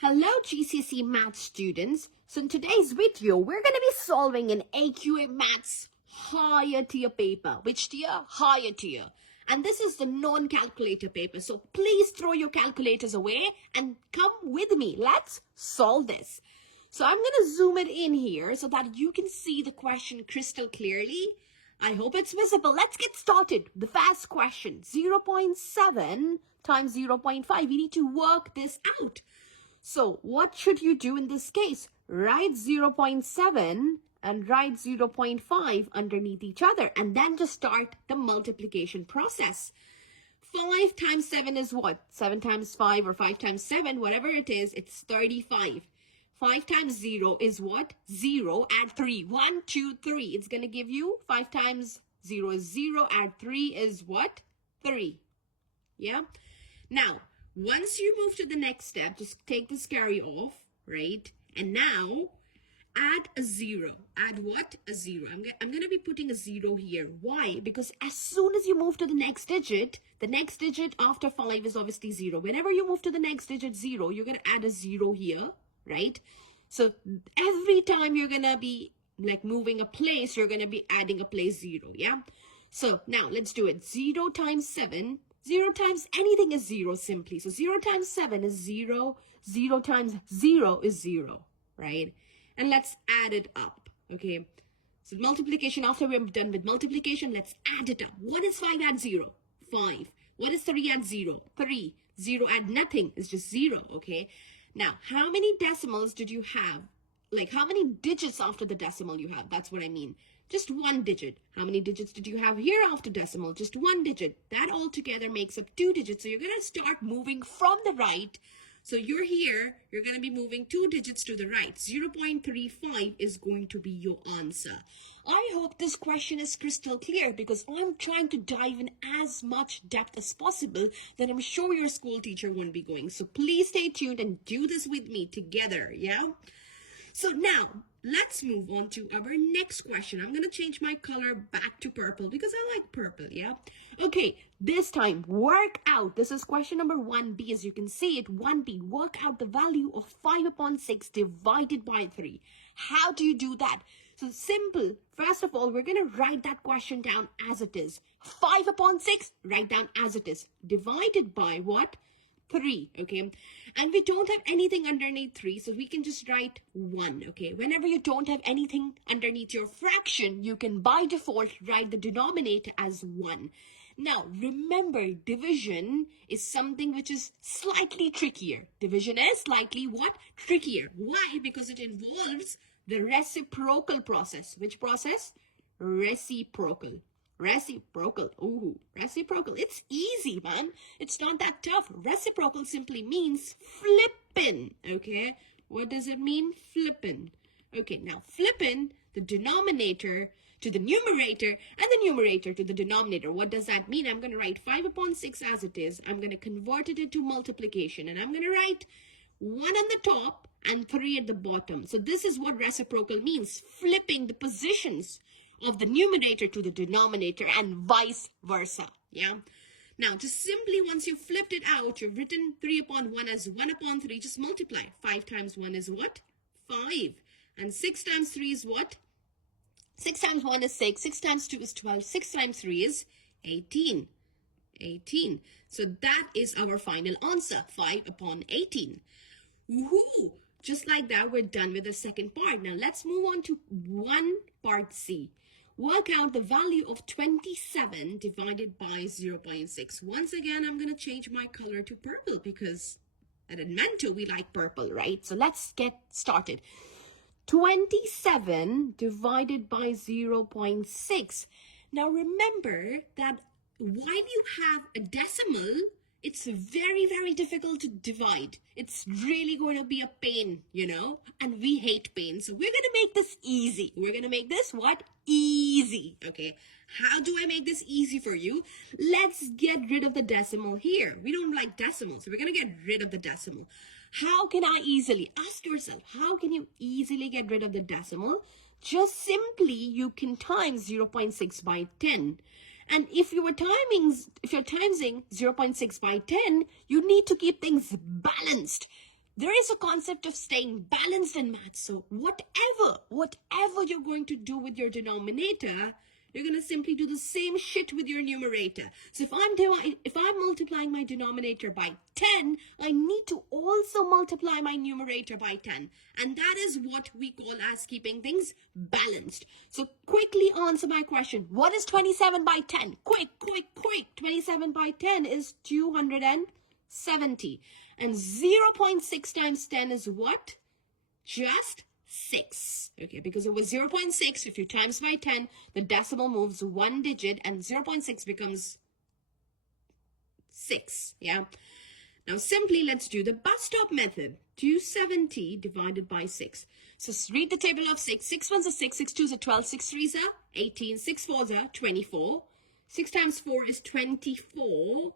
Hello GCSE Maths students. So in today's video, we're going to be solving an AQA Maths higher tier paper. Which tier? Higher tier. And this is the non-calculator paper. So please throw your calculators away and come with me. Let's solve this. So I'm going to zoom it in here so that you can see the question crystal clearly. I hope it's visible. Let's get started. The first question, 0.7 times 0.5. We need to work this out. So what should you do in this case? Write 0.7 and write 0.5 underneath each other and then just start the multiplication process. 5 times 7 is what? 7 times 5 or 5 times 7, whatever it is, it's 35. 5 times 0 is what? 0, add 3. 1, 2, 3. It's going to give you 5 times 0 is 0, add 3 is what? 3. Yeah? Now, once you move to the next step, just take this carry off, right? And now, add a 0. Add what? A 0. I'm going to be putting a 0 here. Why? Because as soon as you move to the next digit after 5 is obviously 0. Whenever you move to the next digit 0, you're going to add a 0 here, right? So every time you're going to be like moving a place, you're going to be adding a place 0, yeah? So now let's do it. 0 times 7. 0 times anything is 0 simply. So 0 times 7 is 0. 0 times 0 is 0, right? And let's add it up, okay? So multiplication, after we're done with multiplication, let's add it up. What is 5 add 0? 5. What is 3 add 0? 3. 0 add nothing is just 0, okay? Now, how many decimals did you have? Like, how many digits after the decimal you have? That's what I mean. Just one digit. How many digits did you have here after decimal? Just one digit. That altogether makes up 2 digits. So you're going to start moving from the right. So you're here. You're going to be moving 2 digits to the right. 0.35 is going to be your answer. I hope this question is crystal clear because I'm trying to dive in as much depth as possible that I'm sure your school teacher won't be going. So please stay tuned and do this with me together, yeah? So now, let's move on to our next question. I'm going to change my color back to purple because I like purple, yeah? Okay, this time, work out. This is question number 1B. As you can see it, 1B. Work out the value of 5 upon 6 divided by 3. How do you do that? So simple. First of all, we're going to write that question down as it is. 5 upon 6, write down as it is. Divided by what? 3, okay? And we don't have anything underneath 3, so we can just write 1, okay? Whenever you don't have anything underneath your fraction, you can by default write the denominator as 1. Now, remember, division is something which is slightly trickier. Division is slightly what? Trickier. Why? Because it involves the reciprocal process. Which process? Reciprocal. Reciprocal. Ooh, reciprocal. It's easy, man. It's not that tough. Reciprocal simply means flippin', okay? What does it mean? Flippin'. Okay, now flippin' the denominator to the numerator and the numerator to the denominator. What does that mean? I'm going to write 5 upon 6 as it is. I'm going to convert it into multiplication and I'm going to write 1 on the top and 3 at the bottom. So this is what reciprocal means. Flipping the positions of the numerator to the denominator and vice versa, yeah? Now, just simply once you've flipped it out, you've written 3 upon 1 as 1 upon 3, just multiply. 5 times 1 is what? 5. And 6 times 3 is what? 6 times 1 is 6. 6 times 2 is 12. 6 times 3 is 18. 18. So that is our final answer, 5 upon 18. Woohoo! Just like that, we're done with the second part. Now, let's move on to part C. Work out the value of 27 divided by 0.6. Once again, I'm going to change my color to purple because at Edmento, we like purple, right? So let's get started. 27 divided by 0.6. Now, remember that while you have a decimal, it's very, very difficult to divide. It's really going to be a pain, you know, and we hate pain. So we're going to make this easy. We're going to make this what? Easy, okay? How do I make this easy for you? Let's get rid of the decimal here. We don't like decimals, so we're going to get rid of the decimal. How can I easily? Ask yourself, how can you easily get rid of the decimal? Just simply, you can times 0.6 by 10. And if you're timing 0.6 by 10, you need to keep things balanced. There is a concept of staying balanced in maths. So whatever you're going to do with your denominator, you're going to simply do the same shit with your numerator. So if I'm multiplying my denominator by 10, I need to also multiply my numerator by 10. And that is what we call as keeping things balanced. So quickly answer my question. What is 27 by 10? Quick. 27 by 10 is 270. And 0.6 times 10 is what? Just 6. Okay, because it was 0.6. If you times by 10, the decimal moves one digit and 0.6 becomes 6. Yeah. Now simply let's do the bus stop method. 270 divided by 6. So read the table of 6. 6 ones are 6, 6 twos are 12, 6 threes are 18, 6 fours are 24. 6 times 4 is 24.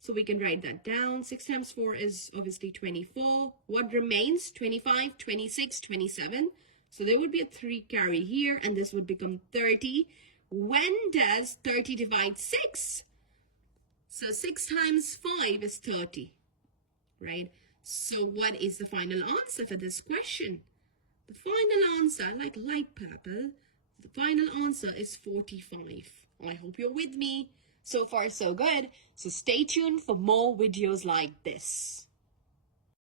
So we can write that down. 6 times 4 is obviously 24. What remains? 25, 26, 27. So there would be a 3 carry here, and this would become 30. When does 30 divide 6? So 6 times 5 is 30, right? So what is the final answer for this question? The final answer, like light purple, the final answer is 45. I hope you're with me. So far, so good. So stay tuned for more videos like this.